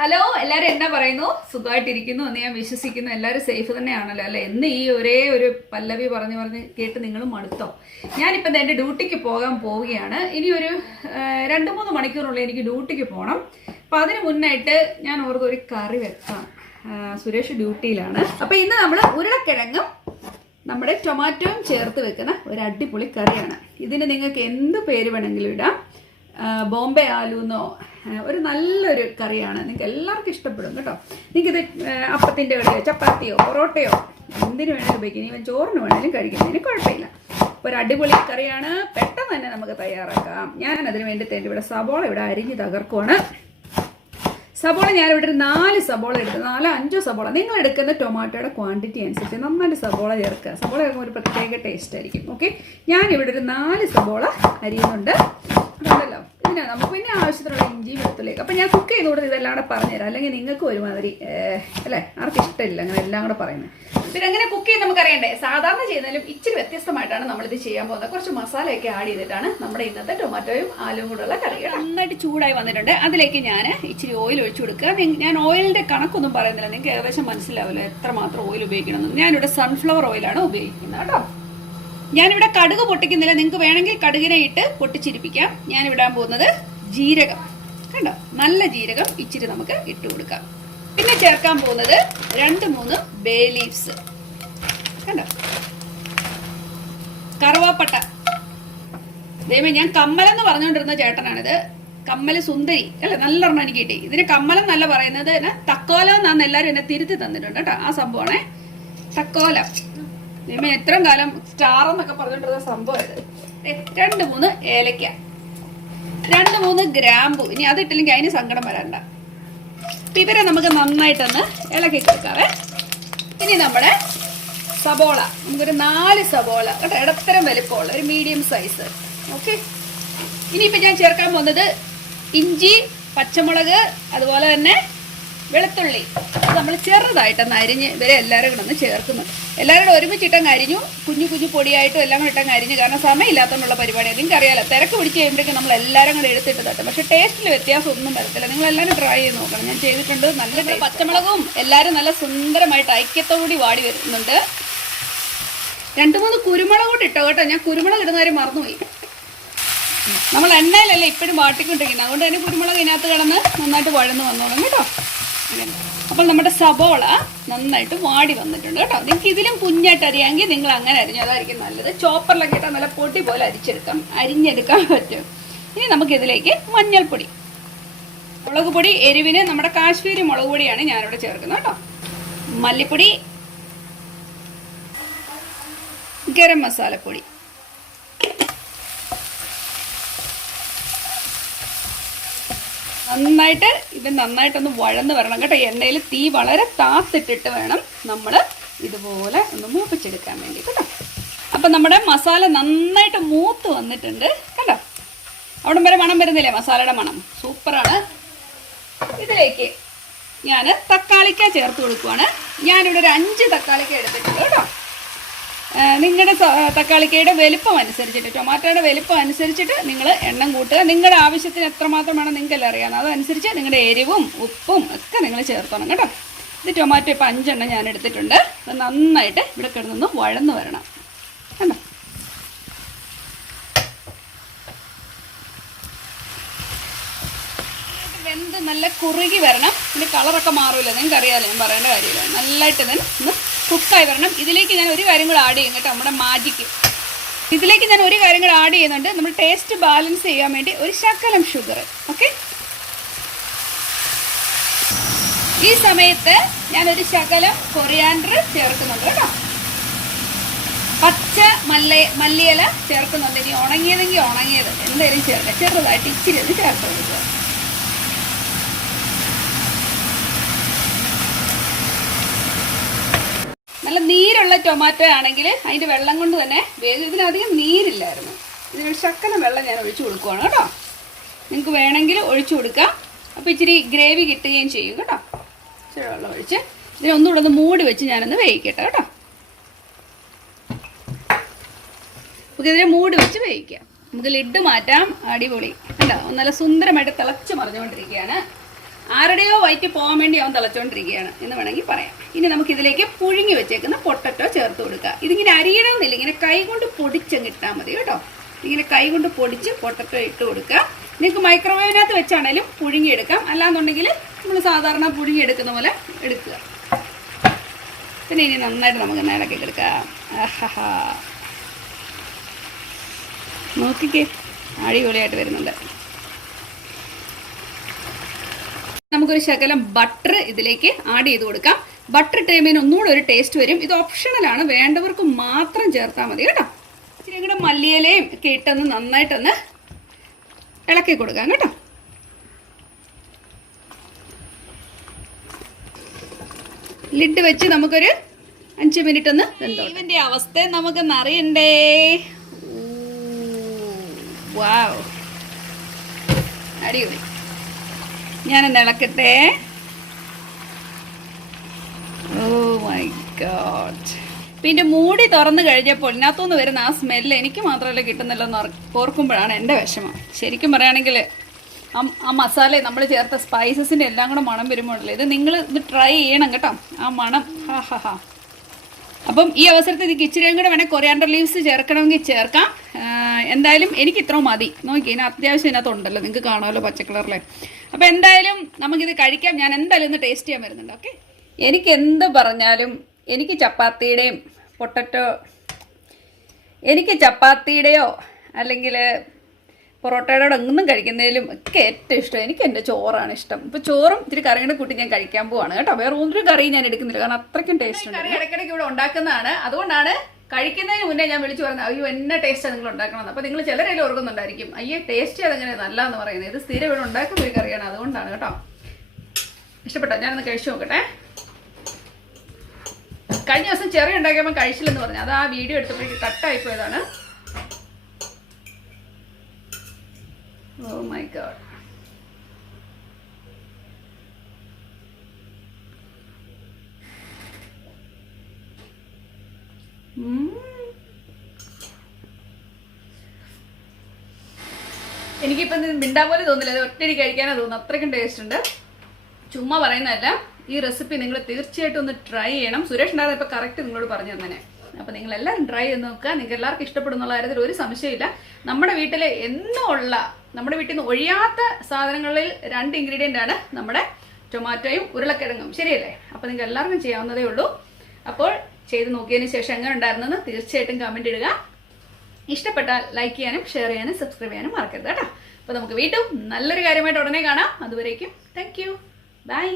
Hello, എല്ലാവരും എന്നാ പറയുന്നു? സുഖമായിട്ടിരിക്കുന്നു എന്ന് ഞാൻ വിശ്വസിക്കുന്നു. എല്ലാവരും സേഫ് തന്നെയാണല്ലോ അല്ലേ? എന്ന് ഈ ഒരേ ഒരു പല്ലവി പറഞ്ഞ് കേട്ട് നിങ്ങളും മടുത്തോ? ഞാനിപ്പോൾ എൻ്റെ ഡ്യൂട്ടിക്ക് പോകാൻ പോവുകയാണ്. ഇനി ഒരു 2-3 മണിക്കൂറുള്ള എനിക്ക് ഡ്യൂട്ടിക്ക് പോകണം. അപ്പം അതിന് മുന്നായിട്ട് ഞാൻ ഓർത്ത് ഒരു കറി വെക്കാം. സുരേഷ് ഡ്യൂട്ടിയിലാണ്. അപ്പം ഇന്ന് നമ്മൾ ഉരുളക്കിഴങ്ങും നമ്മുടെ ടൊമാറ്റോയും ചേർത്ത് വെക്കുന്ന ഒരു അടിപൊളി കറിയാണ്. ഇതിന് നിങ്ങൾക്ക് എന്ത് പേര് വേണമെങ്കിലും ഇടാം. ബോംബെ ആലൂന്നോ ഒരു നല്ലൊരു കറിയാണ്. നിങ്ങൾക്ക് എല്ലാവർക്കും ഇഷ്ടപ്പെടും കേട്ടോ. നിങ്ങൾക്കിത് അപ്പത്തിൻ്റെ കറിയോ ചപ്പാത്തിയോ പൊറോട്ടയോ എന്തിനു വേണമെങ്കിലും ഉപയോഗിക്കാം. ഇവൻ ചോറിന് വേണമെങ്കിലും കഴിക്കുന്നതിന് കുഴപ്പമില്ല. അപ്പോൾ ഒരു അടിപൊളി കറിയാണ്. പെട്ടെന്ന് തന്നെ നമുക്ക് തയ്യാറാക്കാം. ഞാൻ അതിന് വേണ്ടി ഇവിടെ സബോള ഇവിടെ അരിഞ്ഞ് തകർക്കുവാണ്. സബോള ഞാനിവിടെ ഒരു 4 സബോള എടുത്ത് 4-5 സബോള നിങ്ങൾ എടുക്കുന്ന ടൊമാറ്റോയുടെ ക്വാണ്ടിറ്റി അനുസരിച്ച് നന്നായിട്ട് സബോള ചേർക്കുക. സബോള ചേർക്കുമ്പോൾ ഒരു പ്രത്യേക ടേസ്റ്റ് ആയിരിക്കും. ഓക്കെ, ഞാനിവിടെ ഒരു 4 സബോള അരിയുന്നുണ്ട്. അതുണ്ടല്ലോ, ഇതിനാ നമുക്ക് പിന്നെ ആവശ്യത്തിനുള്ള ഇഞ്ചി വെളുത്തുള്ളിയൊക്കെ. അപ്പം ഞാൻ കുക്ക് ചെയ്ത് കൊടുത്ത് ഇതെല്ലാം കൂടെ പറഞ്ഞുതരാം. അല്ലെങ്കിൽ നിങ്ങൾക്ക് ഒരുമാതിരി അല്ലേ, ആർക്കും ഇഷ്ടമില്ല അങ്ങനെ എല്ലാം കൂടെ പറയുന്നത്. പിന്നെ അങ്ങനെ കുക്ക് ചെയ്ത് നമുക്കറിയണ്ടേ. സാധാരണ ചെയ്യുന്നതിലും ഇച്ചിരി വ്യത്യസ്തമായിട്ടാണ് നമ്മളിത് ചെയ്യാൻ പോകുന്നത്. കുറച്ച് മസാലയൊക്കെ ആഡ് ചെയ്തിട്ടാണ് നമ്മുടെ ഇന്നത്തെ ടൊമാറ്റോയും ആലുവും കൂടെയുള്ള കറി. നന്നായിട്ട് ചൂടായി വന്നിട്ടുണ്ട്. അതിലേക്ക് ഞാൻ ഇച്ചിരി ഓയിൽ ഒഴിച്ചു കൊടുക്കുക. ഞാൻ ഓയിലിന്റെ കണക്കൊന്നും പറയുന്നില്ല, നിങ്ങൾക്ക് ഏകദേശം മനസ്സിലാവില്ല എത്രമാത്രം ഓയിൽ ഉപയോഗിക്കണമെന്ന്. ഞാനിവിടെ സൺഫ്ലവർ ഓയിലാണ് ഉപയോഗിക്കുന്നത് കേട്ടോ. ഞാനിവിടെ കടുക് പൊട്ടിക്കുന്നില്ല, നിങ്ങൾക്ക് വേണമെങ്കിൽ കടുകിനെ ഇട്ട് പൊട്ടിച്ചിരിപ്പിക്കാം. ഞാനിവിടാൻ പോകുന്നത് ജീരകം. കണ്ടോ, നല്ല ജീരകം ഇച്ചിരി നമുക്ക് ഇട്ട് കൊടുക്കാം. പിന്നെ ചേർക്കാൻ പോകുന്നത് 2-3 ബേ ലീവ്സ്. കണ്ടോ, കറുവാപ്പട്ട. ദൈവമേ, ഞാൻ കമ്മലെന്ന് പറഞ്ഞുകൊണ്ടിരുന്ന ചേട്ടനാണിത്. കമ്മല് സുന്ദരി അല്ലെ, നല്ലൊരെണ്ണം എനിക്ക് കിട്ടി. ഇതിന് കമ്മലം എന്നല്ല പറയുന്നത്, തക്കോലം എന്നാണ് എല്ലാവരും എന്നെ തിരുത്തി തന്നിട്ടുണ്ട് കേട്ടോ. ആ സംഭവമാണേ തക്കോലം. ദൈവമേ, എത്രയും കാലം സ്റ്റാർ എന്നൊക്കെ പറഞ്ഞിട്ടുള്ള സംഭവം ഇത്. 2-3 ഏലക്ക, 2-3 ഗ്രാമ്പു. ഇനി അതിട്ടില്ലെങ്കിൽ അതിന് സങ്കടം വരണ്ട. ഇവരെ നമുക്ക് നന്നായിട്ടൊന്ന് ഇളക്കി കൊടുക്കാവേ. ഇനി നമ്മുടെ സബോള, നമുക്കൊരു 4 സബോള കേട്ടോ, ഇടത്തരം വലിപ്പമുള്ള ഒരു മീഡിയം സൈസ്. ഓക്കെ, ഇനിയിപ്പോൾ ഞാൻ ചേർക്കാൻ പോകുന്നത് ഇഞ്ചി, പച്ചമുളക്, അതുപോലെ തന്നെ വെളുത്തുള്ളി. നമ്മൾ ചെറുതായിട്ടൊന്ന് അരിഞ്ഞ് ഇവരെ എല്ലാവരും കൂടെ ഒന്ന് ചേർക്കുന്നു. എല്ലാവരും ഒരുമിച്ചിട്ടങ്ങ് അരിഞ്ഞു, കുഞ്ഞു കുഞ്ഞു പൊടിയായിട്ടും എല്ലാം കൂടെ ഇട്ടങ്ങ് അരിഞ്ഞു. കാരണം സമയമില്ലാത്തതുകൊണ്ടുള്ള പരിപാടിയാണ്. നിങ്ങൾക്ക് അറിയാലോ, തിരക്ക് പിടിച്ച് കഴിയുമ്പോഴേക്കും നമ്മൾ എല്ലാവരും കൂടെ എടുത്തിട്ട് തട്ടും. പക്ഷേ ടേസ്റ്റിൽ വ്യത്യാസം ഒന്നും വരത്തില്ല. നിങ്ങൾ എല്ലാവരും ട്രൈ ചെയ്ത് നോക്കണം. ഞാൻ ചെയ്തിട്ടുണ്ട്. നല്ല പച്ചമുളകും എല്ലാവരും നല്ല സുന്ദരമായിട്ട് ഐക്യത്തോടുകൂടി വാടി വരുന്നുണ്ട്. 2-3 കുരുമുളക് കൂടി ഇട്ടോ കേട്ടോ. ഞാൻ കുരുമുളക് ഇടുന്ന കാര്യം മറന്നുപോയി. നമ്മൾ എണ്ണയിലല്ലേ ഇപ്പോഴും വാട്ടിക്കൊണ്ടിരിക്കുന്നത്, അതുകൊണ്ട് തന്നെ കുരുമുളക് ഇതിനകത്ത് കിടന്ന് നന്നായിട്ട് വഴന്ന് വന്നോളും കേട്ടോ. അപ്പോൾ നമ്മുടെ സബോള നന്നായിട്ട് വാടി വന്നിട്ടുണ്ട് കേട്ടോ. നിങ്ങൾക്ക് ഇതിലും കുഞ്ഞായിട്ട് അരിയാമെങ്കിൽ നിങ്ങൾ അങ്ങനെ അരിഞ്ഞു, അതായിരിക്കും നല്ലത്. ചോപ്പറിലൊക്കെ ഇട്ടാൽ നല്ല പൊടി പോലെ അരിഞ്ഞെടുക്കാൻ പറ്റും. ഇനി നമുക്കിതിലേക്ക് മഞ്ഞൾപ്പൊടി, മുളക് പൊടി, എരിവിന് നമ്മുടെ കാശ്മീരി മുളക് പൊടിയാണ് ഞാനിവിടെ ചേർക്കുന്നത് കേട്ടോ. മല്ലിപ്പൊടി, ഗരം മസാലപ്പൊടി, നന്നായിട്ടൊന്ന് വഴന്ന് വരണം കേട്ടോ. എണ്ണയിൽ തീ വളരെ താത്തിട്ടിട്ട് വേണം നമ്മൾ ഇതുപോലെ ഒന്ന് മൂപ്പിച്ചെടുക്കാൻ വേണ്ടി കേട്ടോ. അപ്പം നമ്മുടെ മസാല നന്നായിട്ട് മൂത്ത് വന്നിട്ടുണ്ട് കേട്ടോ. അവിടം വരെ മണം വരുന്നില്ലേ, മസാലയുടെ മണം സൂപ്പറാണ്. ഇതിലേക്ക് ഞാൻ തക്കാളിക്ക ചേർത്ത് കൊടുക്കുവാണ്. ഞാനിവിടെ ഒരു 5 തക്കാളിക്ക എടുത്തിട്ടുണ്ട് കേട്ടോ. നിങ്ങളുടെ തക്കാളിക്കയുടെ വലിപ്പം അനുസരിച്ചിട്ട്, ടൊമാറ്റോയുടെ വലിപ്പം അനുസരിച്ചിട്ട് നിങ്ങൾ എണ്ണം കൂട്ടുക. നിങ്ങളുടെ ആവശ്യത്തിന് എത്രമാത്രം വേണം നിങ്ങൾക്കെല്ലാം അറിയാം. അതനുസരിച്ച് നിങ്ങളുടെ എരിവും ഉപ്പും ഒക്കെ നിങ്ങൾ ചേർത്തോണം കേട്ടോ. ഇത് ടൊമാറ്റോ ഇപ്പോൾ 5 എണ്ണം ഞാൻ എടുത്തിട്ടുണ്ട്. അത് നന്നായിട്ട് ഇവിടെ കിടന്നൊന്ന് വഴന്ന് വരണം കണ്ടോ. വെന്ത് നല്ല കുറുകി വരണം. ഇതിൻ്റെ കളറൊക്കെ മാറില്ല, നിങ്ങൾക്ക് അറിയാമല്ലോ, ഞാൻ പറയേണ്ട കാര്യമില്ല. നല്ലതായിട്ട് ഇതിന് ഒന്ന് കുക്കായി വരണം. ഇതിലേക്ക് ഞാൻ ഒരു കാര്യം കൂടെ ആഡ് ചെയ്യും കേട്ടോ, നമ്മുടെ മാജിക്ക്. ഇതിലേക്ക് ഞാൻ ഒരു കാര്യം കൂടെ ആഡ് ചെയ്യുന്നുണ്ട്. നമ്മൾ ടേസ്റ്റ് ബാലൻസ് ചെയ്യാൻ വേണ്ടി ഒരു ശകലം ഷുഗർ. ഓക്കെ, ഈ സമയത്ത് ഞാനൊരു ശകലം കൊറിയാൻഡർ ചേർക്കുന്നുണ്ട് കേട്ടോ. പച്ച മല്ലിയില ചേർക്കുന്നുണ്ട്. ഇനി ഉണങ്ങിയതെങ്കിൽ ഉണങ്ങിയത് എന്തെങ്കിലും ചേർക്കാം. ചെറുതായിട്ട് ഇച്ചിരി ഒന്ന് ചേർത്ത് കൊടുക്കുക. നല്ല നീരുള്ള ടൊമാറ്റോ ആണെങ്കിൽ അതിൻ്റെ വെള്ളം കൊണ്ട് തന്നെ വേഗം, ഇതിനധികം നീരില്ലായിരുന്നു. ഇതിനൊരു ശക്കലം വെള്ളം ഞാൻ ഒഴിച്ചു കൊടുക്കുവാണ് കേട്ടോ. നിങ്ങൾക്ക് വേണമെങ്കിൽ ഒഴിച്ചു കൊടുക്കാം. അപ്പോൾ ഇച്ചിരി ഗ്രേവി കിട്ടുകയും ചെയ്യും കേട്ടോ. ഇച്ചിരി വെള്ളം ഒഴിച്ച് ഇതിനൊന്നുകൂടെ ഒന്ന് മൂടി വെച്ച് ഞാനൊന്ന് വേവിക്കട്ടെ കേട്ടോ. നമുക്ക് ഇതിനെ മൂടി വെച്ച് വേവിക്കാം. നമുക്ക് ലിഡ് മാറ്റാം. അടിപൊളി. അല്ല, നല്ല സുന്ദരമായിട്ട് തിളച്ച് മറിഞ്ഞുകൊണ്ടിരിക്കുകയാണ്. ആരുടെയോ വയറ്റ് പോകാൻ വേണ്ടി അവൻ തിളച്ചുകൊണ്ടിരിക്കുകയാണ് എന്ന് വേണമെങ്കിൽ പറയാം. ഇനി നമുക്കിതിലേക്ക് പുഴുങ്ങി വെച്ചേക്കുന്ന പൊട്ടറ്റോ ചേർത്ത് കൊടുക്കുക. ഇതിങ്ങനെ അരിയണമെന്നില്ല, ഇങ്ങനെ കൈ കൊണ്ട് പൊടിച്ചങ്ങ് ഇട്ടാൽ മതി കേട്ടോ. ഇങ്ങനെ കൈ കൊണ്ട് പൊടിച്ച് പൊട്ടറ്റോ ഇട്ട് കൊടുക്കുക. നിങ്ങൾക്ക് മൈക്രോവേവിനകത്ത് വെച്ചാണേലും പുഴുങ്ങിയെടുക്കാം, അല്ലാന്നുണ്ടെങ്കിൽ നമ്മൾ സാധാരണ പുഴുങ്ങിയെടുക്കുന്ന പോലെ എടുക്കുക. പിന്നെ ഇനി നന്നായിട്ട് നമുക്ക് ഇളക്കി എടുക്കാം. ആഹാ, നോക്കിക്കേ, അടിപൊളിയായിട്ട് വരുന്നുണ്ട്. നമുക്കൊരു ശകലം ബട്ടർ ഇതിലേക്ക് ആഡ് ചെയ്ത് കൊടുക്കാം. ബട്ടർ ഇട്ട് കഴിയുമ്പോൾ ഒന്നുകൂടെ ഒരു ടേസ്റ്റ് വരും. ഇത് ഓപ്ഷണലാണ്, വേണ്ടവർക്ക് മാത്രം ചേർത്താൽ മതി കേട്ടോ. ഇച്ചിരി കൂടെ മല്ലിയിലയും ഒക്കെ ഇട്ടൊന്ന് നന്നായിട്ടൊന്ന് ഇളക്കി കൊടുക്കാം കേട്ടോ. ലിഡ് വെച്ച് നമുക്കൊരു 5 മിനിറ്റ് ഒന്ന് വെന്തോ. ഇതിന്റെ അവസ്ഥ നമുക്കൊന്ന് അറിയണ്ടേ. വാവ്, അടിപൊളി. ഞാനൊന്ന് ഇളക്കട്ടെ. ഓ മൈ ഗോഡ്. പിന്നെ മൂടി തുറന്നു കഴിഞ്ഞപ്പോൾ ഇതിനകത്തുനിന്ന് വരുന്ന ആ സ്മെല്ല് എനിക്ക് മാത്രമല്ല കിട്ടുന്നില്ലെന്ന് ഓർക്കുമ്പോഴാണ് എൻ്റെ വിഷമം. ശരിക്കും പറയുകയാണെങ്കിൽ ആ മസാല നമ്മൾ ചേർത്ത സ്പൈസസിൻ്റെ എല്ലാം കൂടെ മണം വരുമ്പോഴല്ലേ, ഇത് നിങ്ങൾ ഇത് ട്രൈ ചെയ്യണം കേട്ടോ, ആ മണം. ഹാ ഹാ ഹാ. അപ്പം ഈ അവസരത്തിൽ ഇത് ഇച്ചിരിയും കൂടെ വേണേൽ കൊറിയാണ്ടർ ലീവ്സ് ചേർക്കണമെങ്കിൽ ചേർക്കാം. എന്തായാലും എനിക്ക് ഇത്ര മതി. നോക്കി, ഇതിന് അത്യാവശ്യം ഇതിനകത്തുണ്ടല്ലോ, നിങ്ങൾക്ക് കാണുമല്ലോ പച്ച കളറിലെ. അപ്പോൾ എന്തായാലും നമുക്കിത് കഴിക്കാം. ഞാൻ എന്തായാലും ഒന്ന് ടേസ്റ്റ് ചെയ്യാൻ വരുന്നുണ്ട്. ഓക്കെ, എനിക്ക് എന്ത് പറഞ്ഞാലും എനിക്ക് ചപ്പാത്തിയുടെയോ അല്ലെങ്കിൽ പൊറോട്ടയുടെ ഒന്നും കഴിക്കുന്നതിലും ഒക്കെ ഏറ്റവും ഇഷ്ടം എനിക്ക് എൻ്റെ ചോറാണ് ഇഷ്ടം. ഇപ്പോൾ ചോറും ഇത്തിരി കറിയുടെ കൂട്ടി ഞാൻ കഴിക്കാൻ പോവാണ് കേട്ടോ. വേറെ ഒരു കറി ഞാൻ എടുക്കുന്നില്ല, കാരണം അത്രയ്ക്കും ടേസ്റ്റ് ഉണ്ട്. കറി ഇടയ്ക്കിടയ്ക്ക് ഇവിടെ ഉണ്ടാക്കുന്നതാണ്, അതുകൊണ്ടാണ് കഴിക്കുന്നതിന് മുന്നേ ഞാൻ വിളിച്ചു പറഞ്ഞത് അയ്യോ എന്നെ ടേസ്റ്റാണ് നിങ്ങൾ ഉണ്ടാക്കണമെന്ന്. അപ്പോൾ നിങ്ങൾ ചിലരെല്ലാം ഓർക്കുന്നുണ്ടായിരിക്കും അയ്യോ ടേസ്റ്റ് അതെങ്ങനെ നല്ല എന്ന് പറയുന്നത്. ഇത് സ്ഥിരം ഇവിടെ ഉണ്ടാക്കുന്ന ഒരു കറിയാണ്, അതുകൊണ്ടാണ് കേട്ടോ. ഇഷ്ടപ്പെട്ടോ? ഞാനൊന്ന് കഴിച്ചു നോക്കട്ടെ. കഴിഞ്ഞ ദിവസം ചെറിയ ഉണ്ടാക്കിയപ്പോൾ കഴിച്ചില്ലെന്ന് പറഞ്ഞു, അത് ആ വീഡിയോ എടുത്തപ്പോഴേക്ക് കട്ടായി പോയതാണ്. Oh my God. എനിക്കിപ്പം മിണ്ടാ പോലെ തോന്നില്ല, അത് ഒറ്റടി കഴിക്കാനാ തോന്നുന്നു, അത്രയ്ക്കും ടേസ്റ്റ് ഉണ്ട്. ചുമ്മാ പറയുന്നതല്ല, ഈ റെസിപ്പി നിങ്ങൾ തീർച്ചയായിട്ടും ഒന്ന് ട്രൈ ചെയ്യണം. സുരേഷ് ഉണ്ടാകുന്ന ഇപ്പം കറക്റ്റ് നിങ്ങളോട് പറഞ്ഞു തന്നെ. അപ്പം നിങ്ങളെല്ലാവരും ട്രൈ ചെയ്ത് നോക്കുക. നിങ്ങൾക്ക് എല്ലാവർക്കും ഇഷ്ടപ്പെടുന്നുള്ള കാര്യത്തിൽ ഒരു സംശയമില്ല. നമ്മുടെ വീട്ടിൽ നമ്മുടെ വീട്ടിൽ നിന്ന് ഒഴിയാത്ത സാധനങ്ങളിൽ 2 ഇൻഗ്രീഡിയൻ്റ് ആണ് നമ്മുടെ ടൊമാറ്റോയും ഉരുളക്കിഴങ്ങും, ശരിയല്ലേ? അപ്പോൾ നിങ്ങൾക്ക് എല്ലാവർക്കും ചെയ്യാവുന്നതേ ഉള്ളൂ. അപ്പോൾ ചെയ്ത് നോക്കിയതിന് ശേഷം എങ്ങനെ ഉണ്ടായിരുന്നെന്ന് തീർച്ചയായിട്ടും കമൻറ്റ് ഇടുക. ഇഷ്ടപ്പെട്ടാൽ ലൈക്ക് ചെയ്യാനും ഷെയർ ചെയ്യാനും സബ്സ്ക്രൈബ് ചെയ്യാനും മറക്കരുത് കേട്ടോ. അപ്പോൾ നമുക്ക് വീണ്ടും നല്ലൊരു കാര്യമായിട്ട് ഉടനെ കാണാം. അതുവരേക്കും താങ്ക് യു, ബൈ.